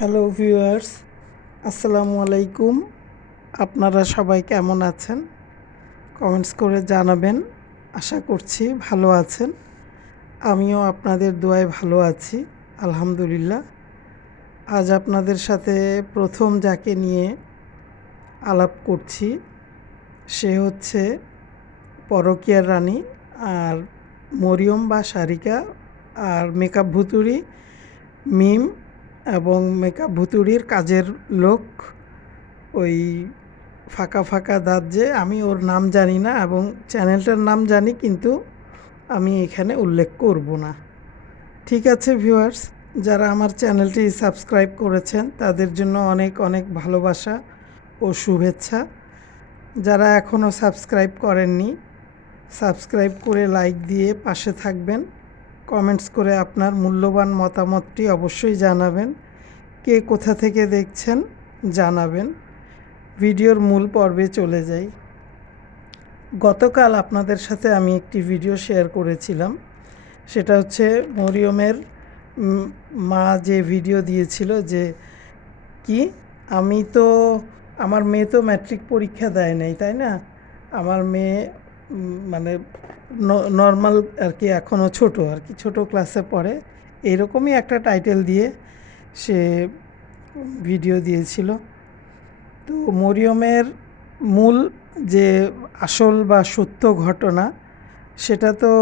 Hello viewers, আসসালামু আলাইকুম। আপনারা সবাই কেমন আছেন? কমেন্টস করে জানাবেন। আশা করছি ভালো আছেন। আমিও আপনাদের দোয়ায় ভালো আছি, আলহামদুলিল্লাহ। আজ আপনাদের সাথে প্রথম যাকে নিয়ে আলাপ করছি সে হচ্ছে পরকীয়ার রানী আর মরিয়ম বা সারিকা আর মেকআপ ভুতুড়ি মিম এবং মেকআপ ভুতুড়ির কাজের লোক ওই ফাঁকা ফাঁকা দাঁত, যে আমি ওর নাম জানি না এবং চ্যানেলটার নাম জানি কিন্তু আমি এখানে উল্লেখ করব না। ঠিক আছে ভিউয়ার্স, যারা আমার চ্যানেলটি সাবস্ক্রাইব করেছেন তাদের জন্য অনেক অনেক ভালোবাসা ও শুভেচ্ছা। যারা এখনও সাবস্ক্রাইব করেননি, সাবস্ক্রাইব করে লাইক দিয়ে পাশে থাকবেন। কমেন্টস করে আপনার মূল্যবান মতামতটি অবশ্যই জানাবেন। কে কোথা থেকে দেখছেন জানাবেন। ভিডিওর মূল পর্বে চলে যাই। গতকাল আপনাদের সাথে আমি একটি ভিডিও শেয়ার করেছিলাম, সেটা হচ্ছে মরিয়মের মা যে ভিডিও দিয়েছিল যে কি আমি তো আমার মেয়ে তো ম্যাট্রিক পরীক্ষা দেয় নাই, তাই না? আমার মেয়ে মানে নর্মাল আর কি, এখনও ছোটো আর কি, ছোটো ক্লাসে পড়ে, এরকমই একটা টাইটেল দিয়ে সে ভিডিও দিয়েছিল। তো মরিয়মের মূল যে আসল বা সত্য ঘটনা সেটা তো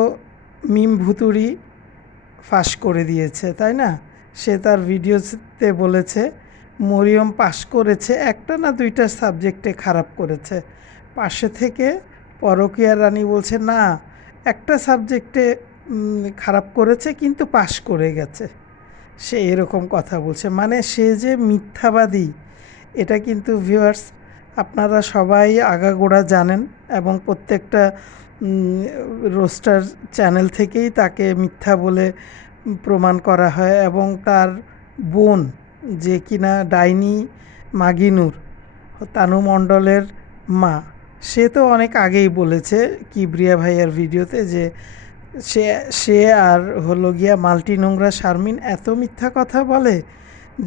মিম ভুতুড়ি ফাঁস করে দিয়েছে, তাই না? সে তার ভিডিওতে বলেছে মরিয়ম পাশ করেছে, একটা না দুইটা সাবজেক্টে খারাপ করেছে। পাশে থেকে পরকীয়ার রানী বলছে না, একটা সাবজেক্টে খারাপ করেছে কিন্তু পাশ করে গেছে। সে এরকম কথা বলছে, মানে সে যে মিথ্যাবাদী এটা কিন্তু ভিউয়ার্স আপনারা সবাই আগাগোড়া জানেন এবং প্রত্যেকটা রোস্টার চ্যানেল থেকেই তাকে মিথ্যা বলে প্রমাণ করা হয়। এবং তার বোন যে কিনা ডাইনি মাগিনুর, তানু মণ্ডলের মা, সে তো অনেক আগেই বলেছে কিবরিয়া ভাইয়ার ভিডিওতে যে সে সে আর হলো গিয়া মাল্টি নোংরা শারমিন এত মিথ্যা কথা বলে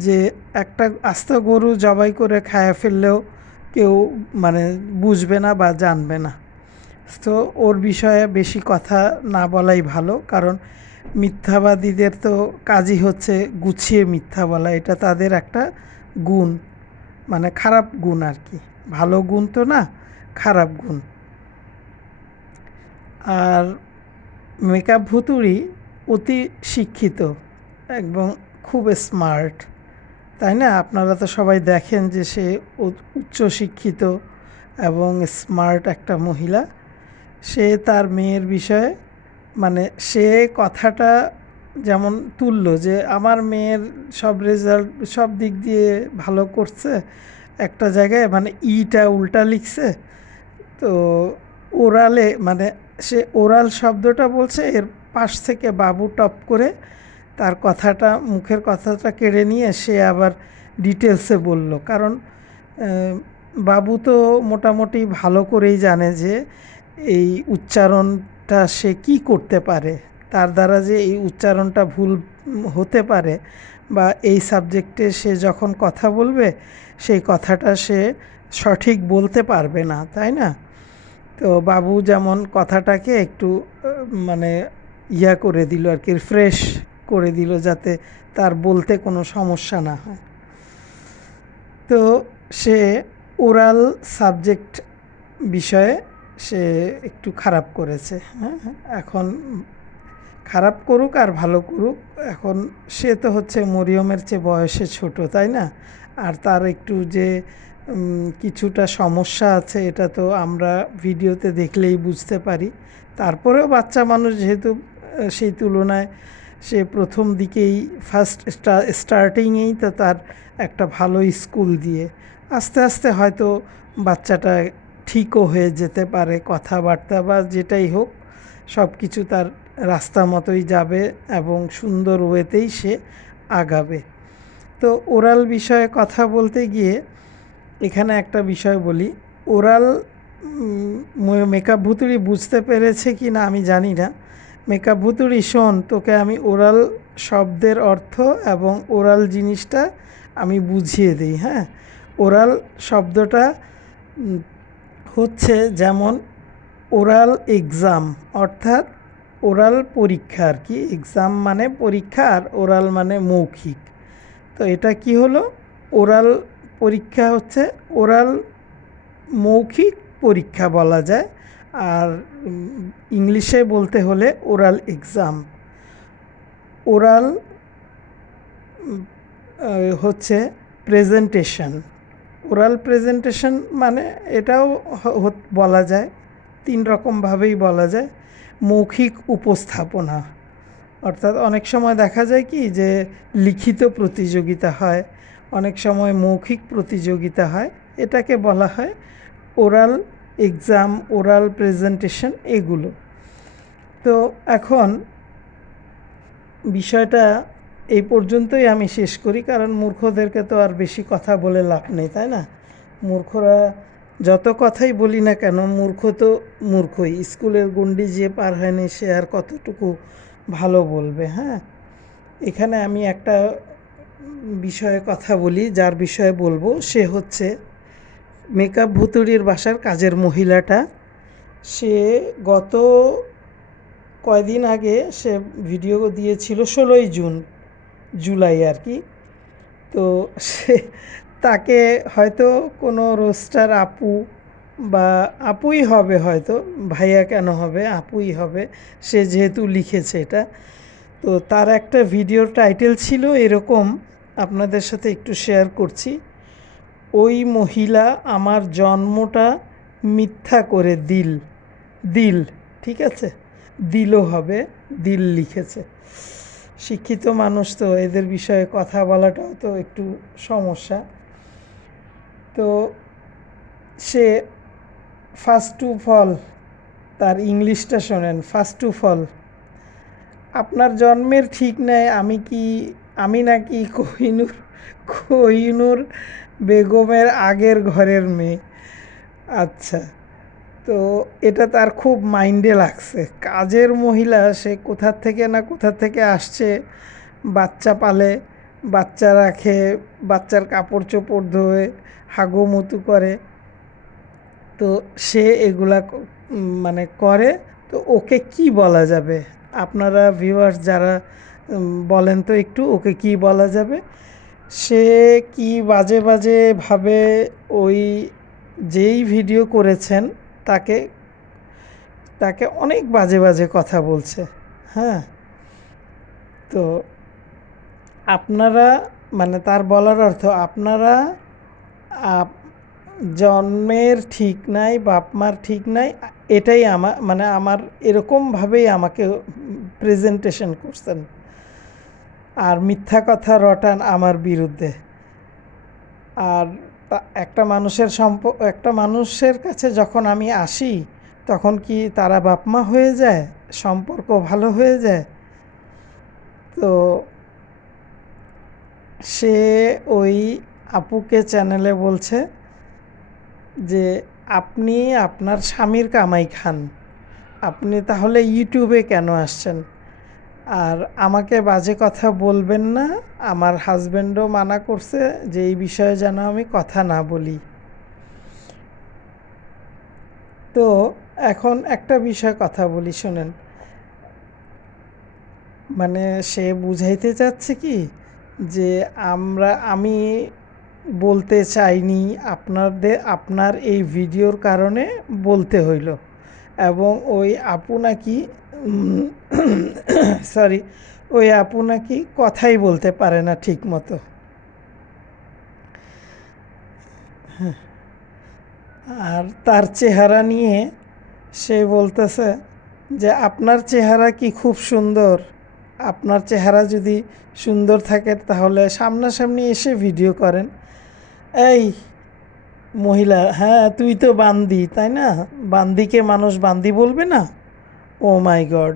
যে একটা আস্ত গরু জবাই করে খায়া ফেললেও কেউ মানে বুঝবে না বা জানবে না। তো ওর বিষয়ে বেশি কথা না বলাই ভালো, কারণ মিথ্যাবাদীদের তো কাজই হচ্ছে গুছিয়ে মিথ্যা বলা, এটা তাদের একটা গুণ, মানে খারাপ গুণ আর কি, ভালো গুণ তো না, খারাপ গুণ। আর মেকআপ ভুতুড়ি অতি শিক্ষিত এবং খুব স্মার্ট, তাই না? আপনারা তো সবাই দেখেন যে সে উচ্চ শিক্ষিত এবং স্মার্ট একটা মহিলা। সে তার মেয়ের বিষয়ে মানে সে কথাটা যেমন তুললো যে আমার মেয়ের সব রেজাল্ট সব দিক দিয়ে ভালো করছে, একটা জায়গায় মানে ইটা উল্টা লিখছে, তো ওরালে মানে সে ওরাল শব্দটা বলছে, এর পাশ থেকে বাবু টপ করে তার কথাটা মুখের কথাটা কেড়ে নিয়ে সে আবার ডিটেলসে বলল। কারণ বাবু তো মোটামুটি ভালো করেই জানে যে এই উচ্চারণটা সে কি করতে পারে, তার দ্বারা যে এই উচ্চারণটা ভুল হতে পারে বা এই সাবজেক্টে সে যখন কথা বলবে সেই কথাটা সে সঠিক বলতে পারবে না, তাই না? তো বাবু যেমন কথাটাকে একটু মানে ইয়া করে দিল আর কি, ফ্রেশ করে দিল যাতে তার বলতে কোনো সমস্যা না হয়। তো সে ওরাল সাবজেক্ট বিষয়ে সে একটু খারাপ করেছে। হ্যাঁ, এখন খারাপ করুক আর ভালো করুক, এখন সে তো হচ্ছে মরিয়মের চেয়ে বয়সে ছোট, তাই না? আর তার একটু যে কিছুটা সমস্যা আছে এটা তো আমরা ভিডিওতে দেখলেই বুঝতে পারি। তারপরেও বাচ্চা মানুষ যেহেতু, সেই তুলনায় সে প্রথম দিকেই স্টার্টিংয়েই তো তার একটা ভালো স্কুল দিয়ে আস্তে আস্তে হয়তো বাচ্চাটা ঠিকও হয়ে যেতে পারে, কথাবার্তা বা যেটাই হোক সব কিছু তার রাস্তা মতোই যাবে এবং সুন্দর ওয়েতেই সে আগাবে। তো ওরাল বিষয়ে কথা বলতে গিয়ে এখানে একটা বিষয় বলি, ওরাল মেকআপ ভুতুড়ি বুঝতে পেরেছে কি না আমি জানি না। মেকআপ ভুতুড়ি শোন, তোকে আমি ওরাল শব্দের অর্থ এবং ওরাল জিনিসটা আমি বুঝিয়ে দিই। হ্যাঁ, ওরাল শব্দটা হচ্ছে যেমন ওরাল এক্সাম, অর্থাৎ ওরাল পরীক্ষা আর কি। এক্সাম মানে পরীক্ষা, আর ওরাল মানে মৌখিক। তো এটা কি হলো, ওরাল পরীক্ষা হচ্ছে ওরাল মৌখিক পরীক্ষা বলা যায়। আর ইংলিশে বলতে হলে ওরাল এক্সাম। ওরাল হচ্ছে প্রেজেন্টেশন। ওরাল প্রেজেন্টেশন মানে এটাও বলা যায়, 3 রকমভাবেই বলা যায়। মৌখিক উপস্থাপনা, অর্থাৎ অনেক সময় দেখা যায় কি যে লিখিত প্রতিযোগিতা হয়, অনেক সময় মৌখিক প্রতিযোগিতা হয়, এটাকে বলা হয় ওরাল এক্সাম, ওরাল প্রেজেন্টেশন এগুলো। তো এখন বিষয়টা এই পর্যন্তই আমি শেষ করি, কারণ মূর্খদেরকে তো আর বেশি কথা বলে লাভ নেই, তাই না? মূর্খরা যত কথাই বলি না কেন, মূর্খ তো মূর্খই। স্কুলের গণ্ডি যে পার হয়নি সে আর কতটুকু ভালো বলবে। হ্যাঁ, এখানে আমি একটা বিষয়ে কথা বলি, যার বিষয়ে বলবো সে হচ্ছে মেকআপ ভুতুড়ির বাসার কাজের মহিলাটা। সে গত কয়দিন আগে সে ভিডিও দিয়েছিল 16ই জুলাই আর কি। তো সে তাকে হয়তো কোনো রোস্টার আপু বা আপুই হবে, হয়তো ভাইয়া কেন হবে, আপুই হবে, সে যেহেতু লিখেছে এটা। তো তার একটা ভিডিওর টাইটেল ছিল এরকম, আপনাদের সাথে একটু শেয়ার করছি। ওই মহিলা আমার জন্মটা মিথ্যা করে দিল, দিল, ঠিক আছে, দিলও হবে, দিল লিখেছে। শিক্ষিত মানুষ তো এদের বিষয়ে কথা বলাটাও তো একটু সমস্যা। তো সে ফার্স্ট টু ফল, তার ইংলিশটা শোনেন। ফার্স্ট টু ফল, আপনার জন্মের ঠিক নেই, আমি নাকি কোহিনূর বেগমের আগের ঘরের মেয়ে। আচ্ছা, তো এটা তার খুব মাইন্ডে লাগছে। কাজের মহিলা, সে কোথা থেকে আসছে, বাচ্চা পালে, বাচ্চা রাখে, বাচ্চার কাপড় চোপড় ধোয়, হাগুমুতু করে, তো সে এগুলা মানে করে। তো ওকে কি বলা যাবে? আপনারা ভিউয়ার্স যারা বলেন তো একটু, ওকে কি বলা যাবে? সে কি বাজে বাজে ভাবে ওই যেই ভিডিও করেছেন তাকে তাকে অনেক বাজে বাজে কথা বলছে। হ্যাঁ, তো আপনারা মানে তার বলার অর্থ, আপনারা জন্মের ঠিক নাই, বাপ মার ঠিক নাই, এটাই আমার এরকমভাবেই আমাকে প্রেজেন্টেশন করছেন, আর মিথ্যা কথা রটান আমার বিরুদ্ধে। আর একটা মানুষের কাছে যখন আমি আসি, তখন কি তারা বাপ মা হয়ে যায়, সম্পর্ক ভালো হয়ে যায়? তো সে ওই আপুকে চ্যানেলে বলছে যে আপনি আপনার স্বামীর কামাই খান, আপনি তাহলে ইউটিউবে কেন আসছেন? আর আমাকে বাজে কথা বলবেন না, আমার হাজব্যান্ডও মানা করছে যে এই বিষয়ে যেন আমি কথা না বলি। তো এখন একটা বিষয় কথা বলি, শোনেন। মানে সে বুঝাইতে চাচ্ছে কি যে আমি বলতে চাইনি, আপনার এই ভিডিওর কারণে বলতে হইল। এবং ওই আপু নাকি সরি, ওই আপু নাকি কথাই বলতে পারে না ঠিক মতো। আর তার চেহারা নিয়ে সে বলতেছে যে আপনার চেহারা কি খুব সুন্দর, আপনার চেহারা যদি সুন্দর থাকে তাহলে সামনাসামনি এসে ভিডিও করেন। এই মহিলা, হ্যাঁ তুই তো বান্দি, তাই না? বান্দিকে মানুষ বান্দি বলবে না? ও মাই গড,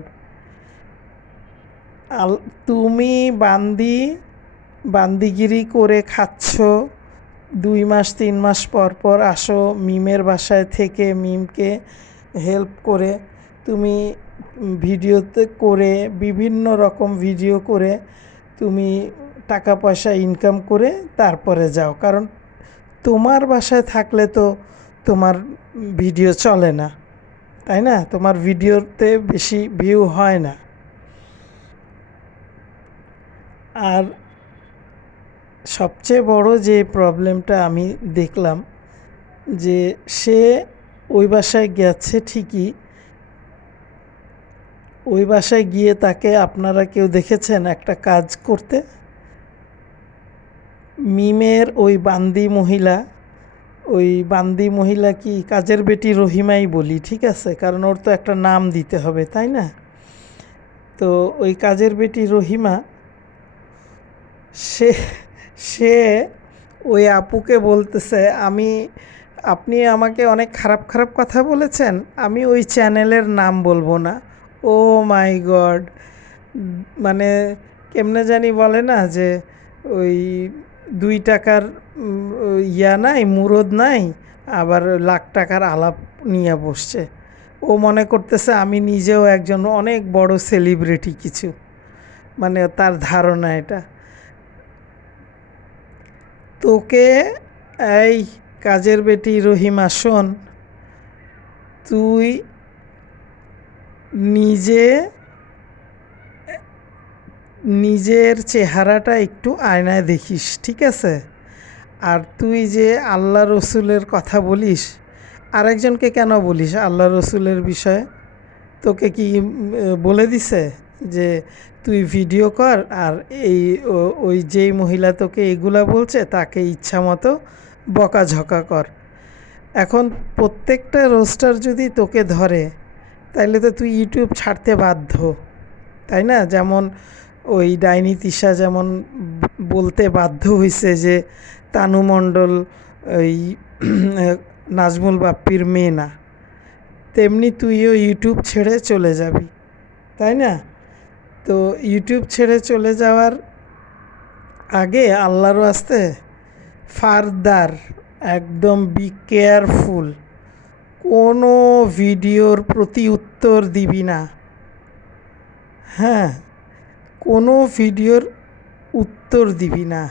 তুমি বান্দিগিরি করে খাচ্ছ, 2 মাস 3 মাস পর পর আসো মিমের বাসায় থেকে, মিমকে হেল্প করে তুমি ভিডিওতে করে, বিভিন্ন রকম ভিডিও করে তুমি টাকা পয়সা ইনকাম করে তারপরে যাও, কারণ তোমার বাসায় থাকলে তো তোমার ভিডিও চলে না, তাই না? তোমার ভিডিওতে বেশি ভিউ হয় না। আর সবচেয়ে বড় যে প্রবলেমটা আমি দেখলাম যে সে ওই বাসায় গেছে ঠিকই, ওই বাসায় গিয়ে তাকে আপনারা কেউ দেখেছেন একটা কাজ করতে? মিমের ওই বান্দি মহিলা কি কাজের বেটি রহিমাই বলি, ঠিক আছে, কারণ ওর তো একটা নাম দিতে হবে, তাই না? তো ওই কাজের বেটি রহিমা সে সে ওই আপুকে বলতেছে, আপনি আমাকে অনেক খারাপ খারাপ কথা বলেছেন, আমি ওই চ্যানেলের নাম বলবো না। ও মাই গড! মানে কেমনে জানি বলে না যে ওই 2 টাকার ইয়া নাই, মুরদ নাই, আবার লাখ টাকার আলাপ নিয়ে বসছে। ও মনে করতেছে আমি নিজেও একজন অনেক বড় সেলিব্রিটি কিছু, মানে তার ধারণা এটা। তোকে এই কাজের বেটি রহিমা শোন, তুই নিজের চেহারাটা একটু আয়নায় দেখিস, ঠিক আছে? আর তুই যে আল্লাহ রসুলের কথা বলিস, আরেকজনকে কেন বলিস আল্লাহ রসুলের বিষয়ে? তোকে কি বলে দিছে যে তুই ভিডিও কর আর ওই যেই মহিলা তোকে এগুলা বলছে তাকে ইচ্ছা মতো বকাঝকা কর? এখন প্রত্যেকটা রোস্টার যদি তোকে ধরে তাইলে তো তুই ইউটিউব ছাড়তে বাধ্য, তাই না? যেমন ওই ডাইনি তিশা যেমন বলতে বাধ্য হয়েছে যে তানু মণ্ডল ওই নাজমুল বাপ্পির মেয়ে না, তেমনি তুইও ইউটিউব ছেড়ে চলে যাবি, তাই না? তো ইউটিউব ছেড়ে চলে যাওয়ার আগে আল্লাহর আস্তে ফারদার একদম বি কেয়ারফুল, কোনো ভিডিওর প্রতি উত্তর দিবি না। হ্যাঁ, কোনো ভিডিওর উত্তর দিবি না।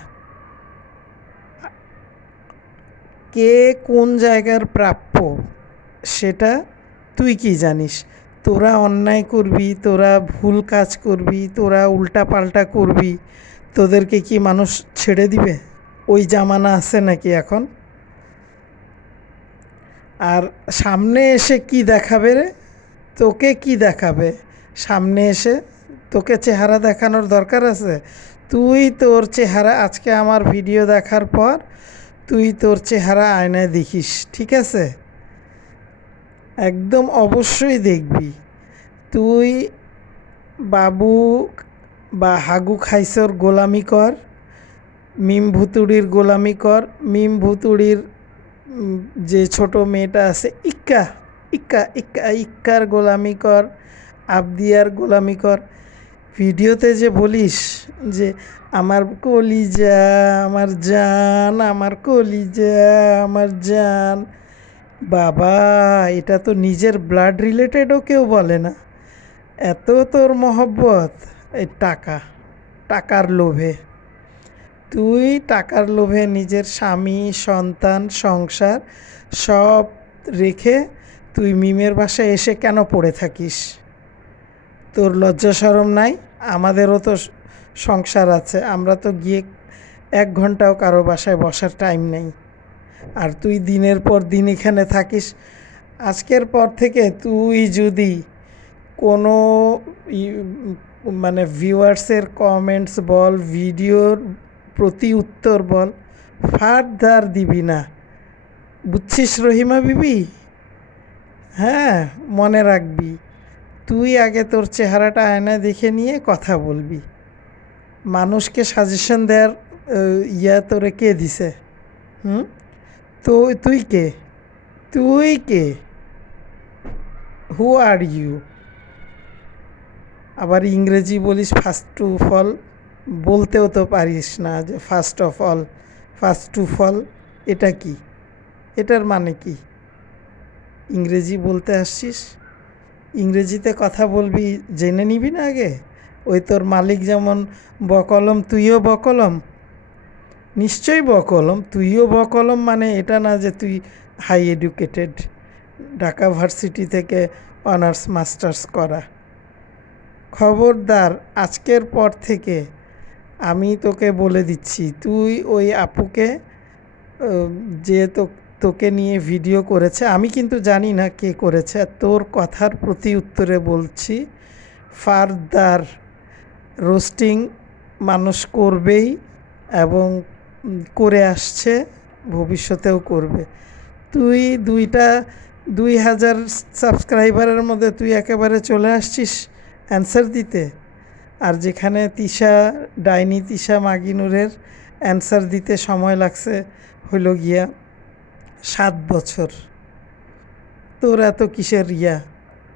কে কোন জায়গার প্রাপ্য সেটা তুই কি জানিস? তোরা অন্যায় করবি, তোরা ভুল কাজ করবি, তোরা উল্টাপাল্টা করবি, তোদেরকে কি মানুষ ছেড়ে দিবে? ওই জামানা আছে নাকি এখন? আর সামনে এসে কি দেখাবে রে? তোকে কি দেখাবে সামনে এসে? তোকে চেহারা দেখানোর দরকার আছে? তুই তোর চেহারা আজকে আমার ভিডিও দেখার পর তুই তোর চেহারা আয়নায় দেখিস, ঠিক আছে? একদম অবশ্যই দেখবি। তুই বাবু বা হাগু খাইসর গোলামি কর, মিম ভুতুড়ির গোলামি কর, মিম ভুতুড়ির যে ছোট মেয়েটা আছে ইক্কা ইক্কা ইক্কা ইক্কার গোলামি কর, আবদিয়ার গোলামি কর। ভিডিওতে যে বলিস যে আমার কলিজা, আমার জান, আমার কলিজা, আমার জান, বাবা এটা তো নিজের ব্লাড রিলেটেডও কেউ বলে না। এত তোর মহব্বত এই টাকার লোভে, তুই টাকার লোভে নিজের স্বামী, সন্তান, সংসার সব রেখে তুই মিমের বাসায় এসে কেন পড়ে থাকিস? তোর লজ্জা শরম নাই? আমাদেরও তো সংসার আছে, আমরা তো গিয়ে 1 ঘন্টাও কারো বাসায় বসার টাইম নেই। আর তুই দিনের পর দিন এখানে থাকিস। আজকের পর থেকে তুই যদি কোনো মানে ভিউয়ার্সের কমেন্টস বল, ভিডিওর প্রতি উত্তর বল, ফার্দার দিবি না, বুঝছিস রহিমা বিবি? হ্যাঁ, মনে রাখবি, তুই আগে তোর চেহারাটা আয়নায় দেখে নিয়ে কথা বলবি। মানুষকে সাজেশন দেওয়ার তোরে কে দিছে? তো তুই কে? তুই কে? হু আর ইউ? আবার ইংরেজি বলিস ফার্স্ট টু ফল, বলতেও তো পারিস না যে first of all, first to fall এটা কি? এটার মানে কি? ইংরেজি বলতে আসছিস? ইংরেজিতে কথা বলবি, জেনে নিবি না আগে? ওই তোর মালিক যেমন বকলম, তুইও বকলম? নিশ্চয়ই বকলম। তুইও বকলম মানে এটা না যে তুই হাই এডুকেটেড, ঢাকা ভার্সিটি থেকে অনার্স মাস্টার্স করা। খবরদার, আজকের পর থেকে আমি তোকে বলে দিচ্ছি, তুই ওই আপুকে যে তোকে নিয়ে ভিডিও করেছে, আমি কিন্তু জানি না কে করেছে, তোর কথার প্রতি উত্তরে বলছি, ফার্দার রোস্টিং মানুষ করবেই এবং করে আসছে, ভবিষ্যতেও করবে। তুই 2000 সাবস্ক্রাইবারের মধ্যে তুই একেবারে চলে আসছিস অ্যান্সার দিতে। আর যেখানে ডাইনি তিশা মাগিনুরের অ্যান্সার দিতে সময় লাগছে হইল গিয়া 7 বছর। তোর এত কিসের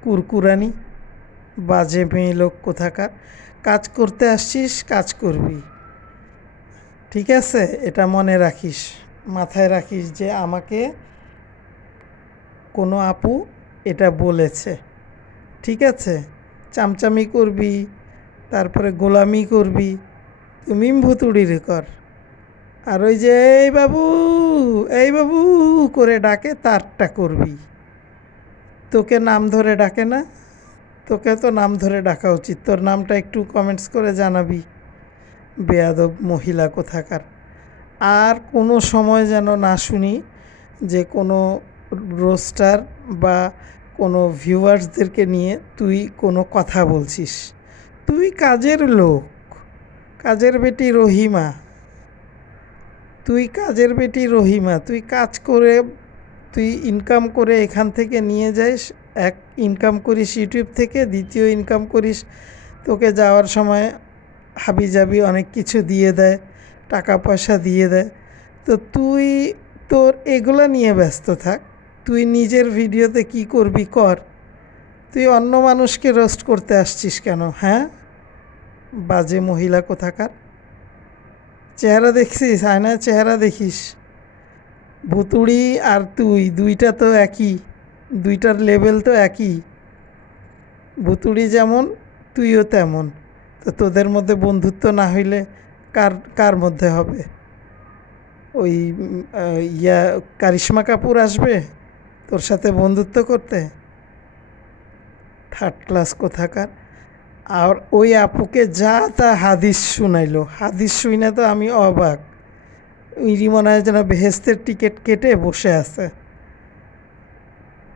কুরকুরানি? বাজে মেয়ে লোক কোথাকার। কাজ করতে আসছিস, কাজ করবি, ঠিক আছে? এটা মনে রাখিস, মাথায় রাখিস যে আমাকে কোনো আপু এটা বলেছে, ঠিক আছে? চামচামি করবি, তারপরে গোলামি করবি, তুমি ভুতুড়িরে কর। আর ওই যে এই বাবু করে ডাকে তারটা করবি। তোকে নাম ধরে ডাকে না? তোকে তো নাম ধরে ডাকা উচিত। তোর নামটা একটু কমেন্টস করে জানাবি, বেয়াদব মহিলা কোথাকার। আর কোনো সময় যেন না শুনি যে কোনো রোস্টার বা কোনো ভিউয়ার্সদেরকে নিয়ে তুই কোনো কথা বলছিস। তুই কাজের লোক, কাজের বেটি রহিমা, তুই কাজের বেটি রহিমা। তুই কাজ করে, তুই ইনকাম করে এখান থেকে নিয়ে যাস, এক ইনকাম করিস ইউটিউব থেকে, দ্বিতীয় ইনকাম করিস, তোকে যাওয়ার সময় হাবিজাবি অনেক কিছু দিয়ে দেয়, টাকা পয়সা দিয়ে দেয়। তো তুই তোর এগুলো নিয়ে ব্যস্ত থাক। তুই নিজের ভিডিওতে কি করবি কর। তুই অন্য মানুষকে রোস্ট করতে আসছিস কেন? হ্যাঁ, বাজে মহিলা কোথাকার। চেহারা দেখছিস, আয়নায় চেহারা দেখিস। ভুতুড়ি আর তুই, দুইটা তো একই, দুইটার লেভেল তো একই। ভুতুড়ি যেমন, তুইও তেমন। তো তোদের মধ্যে বন্ধুত্ব না হইলে কার কার মধ্যে হবে? ওই কারিশমা কাপুর আসবে তোর সাথে বন্ধুত্ব করতে? থার্ড ক্লাস কোথাকার। আর ওই আপুকে যা তা হাদিস শুনাইলো, হাদিস শুনে তো আমি অবাক। উইরি মনে হয় যেন বেহেস্তের টিকিট কেটে বসে আছে।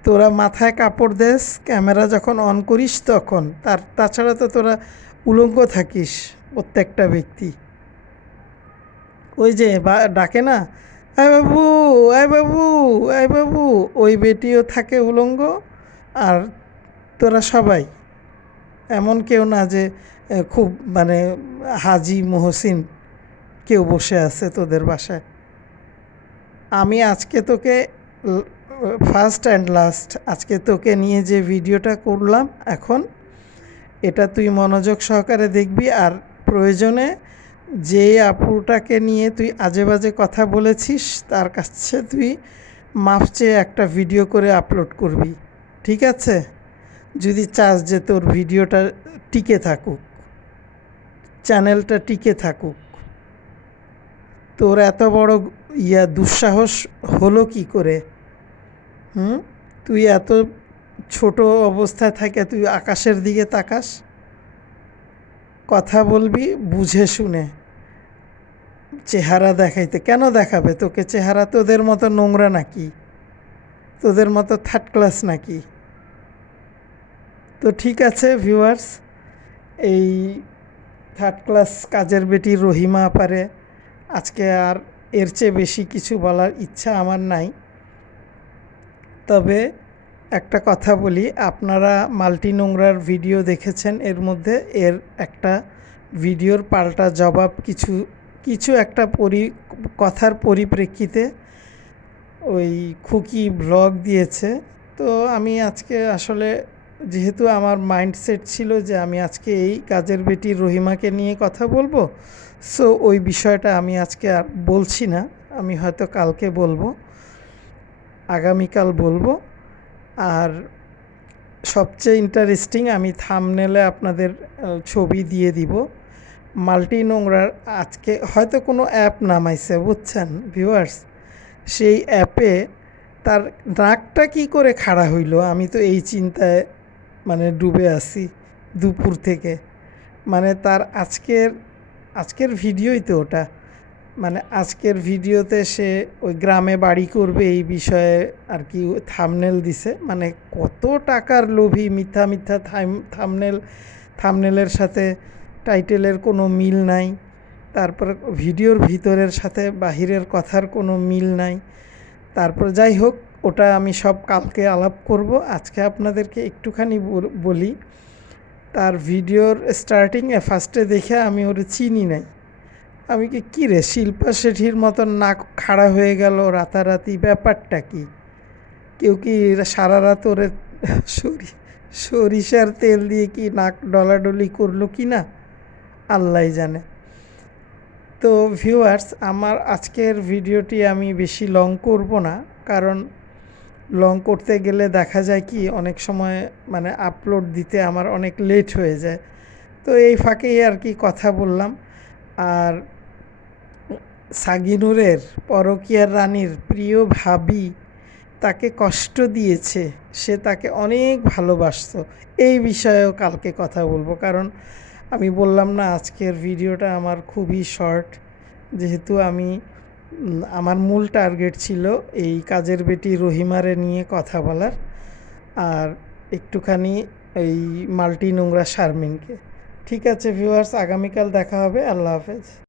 তোরা মাথায় কাপড় দেস ক্যামেরা যখন অন করিস তখন, তাছাড়া তো তোরা উলঙ্গ থাকিস প্রত্যেকটা ব্যক্তি। ওই যে ডাকে না, আয় বাবু, আয় বাবু, আয় বাবু, ওই বেটিও থাকে উলঙ্গ। আর তোরা সবাই এমন কেউ না যে খুব মানে হাজি মহসিন কেউ বসে আছে তোদের বাসায়। আমি আজকে তোকে ফার্স্ট অ্যান্ড লাস্ট, আজকে তোকে নিয়ে যে ভিডিওটা করলাম এখন, এটা তুই মনোযোগ সহকারে দেখবি। আর প্রয়োজনে যে আপুটাকে নিয়ে তুই আজে বাজে কথা বলেছিস তার কাছে তুই মাফ চেয়ে একটা ভিডিও করে আপলোড করবি, ঠিক আছে? যদি চাস যে তোর ভিডিওটা টিকে থাকুক, চ্যানেলটা টিকে থাকুক। তোর এত বড় দুঃসাহস হলো কি করে? তুই এত ছোট অবস্থায় থাকে তুই আকাশের দিকে তাকাস? কথা বলবি বুঝে শুনে। চেহারা দেখাইতে কেন দেখাবে তোকে চেহারা? তোদের মতো নোংরা নাকি? তোদের মতো থার্ড ক্লাস নাকি? তো ঠিক আছে ভিউয়ার্স, এই থার্ড ক্লাস কাজের বেটি রহিমা আপারে আজকে আর এর চেয়ে বেশি কিছু বলার ইচ্ছা আমার নাই। তবে একটা কথা বলি, আপনারা মাল্টি নোংরার ভিডিও দেখেছেন, এর মধ্যে এর একটা ভিডিওর পাল্টা জবাব কিছু একটা কথার পরিপ্রেক্ষিতে ওই খুকি ব্লগ দিয়েছে। তো আমি আজকে আসলে, যেহেতু আমার মাইন্ডসেট ছিল যে আমি আজকে এই কাজের বেটি রহিমাকে নিয়ে কথা বলবো, সো ওই বিষয়টা আমি আজকে আর বলছি না। আমি হয়তো কালকে বলবো, আগামীকাল বলবো। আর সবচেয়ে ইন্টারেস্টিং, আমি থাম্বনেলে আপনাদের ছবি দিয়ে দিব। মাল্টি নোংরার আজকে হয়তো কোনো অ্যাপ নামাইছে, বুঝছেন ভিউয়ার্স? সেই অ্যাপে তার নাকটা কি করে খাড়া হইল, আমি তো এই চিন্তায় মানে ডুবে আছি দুপুর থেকে। মানে তার আজকের ভিডিওই তো ওটা, মানে আজকের ভিডিওতে সে ওই গ্রামে বাড়ি করবে এই বিষয়ে আর কি থাম্বনেল দিছে। মানে কত টাকার লোভী, মিথ্যা মিথ্যা থাম্বনেলের সাথে টাইটেলের কোনো মিল নাই, তারপর ভিডিওর ভিতরের সাথে বাহিরের কথার কোনো মিল নাই। তারপর যাই হোক, ওটা আমি সব কালকে আলাপ করব। আজকে আপনাদেরকে একটুখানি বলি, তার ভিডিওর স্টার্টিংয়ে ফার্স্টে দেখে আমি ওরে চিনি নাই। আমি কী রে, শিল্পা শেঠির মতন নাক খাড়া হয়ে গেল রাতারাতি, ব্যাপারটা কি? কেউ কি সারা রাত ওরে সরিষার তেল দিয়ে কি নাক ডলাডলি করলো কি না আল্লাহ জানে। তো ভিউয়ার্স, আমার আজকের ভিডিওটি আমি বেশি লং করব না, কারণ লং করতে গেলে দেখা যায় কি অনেক সময় মানে আপলোড দিতে আমার অনেক লেট হয়ে যায়। তো এই ফাঁকেই আর কি কথা বললাম। আর সাগিনুরের পরকীয়ার রানীর প্রিয় ভাবি তাকে কষ্ট দিয়েছে, সে তাকে অনেক ভালোবাসতো, এই বিষয়েও কালকে কথা বলবো। কারণ আমি বললাম না আজকের ভিডিওটা আমার খুবই শর্ট, যেহেতু আমার মূল টার্গেট ছিল এই কাজের বেটি রহিমারে নিয়ে কথা বলার, আর একটুখানি এই মাল্টি নোংরা শারমিনকে। ঠিক আছে ভিউয়ার্স, আগামীকাল দেখা হবে। আল্লাহ হাফেজ।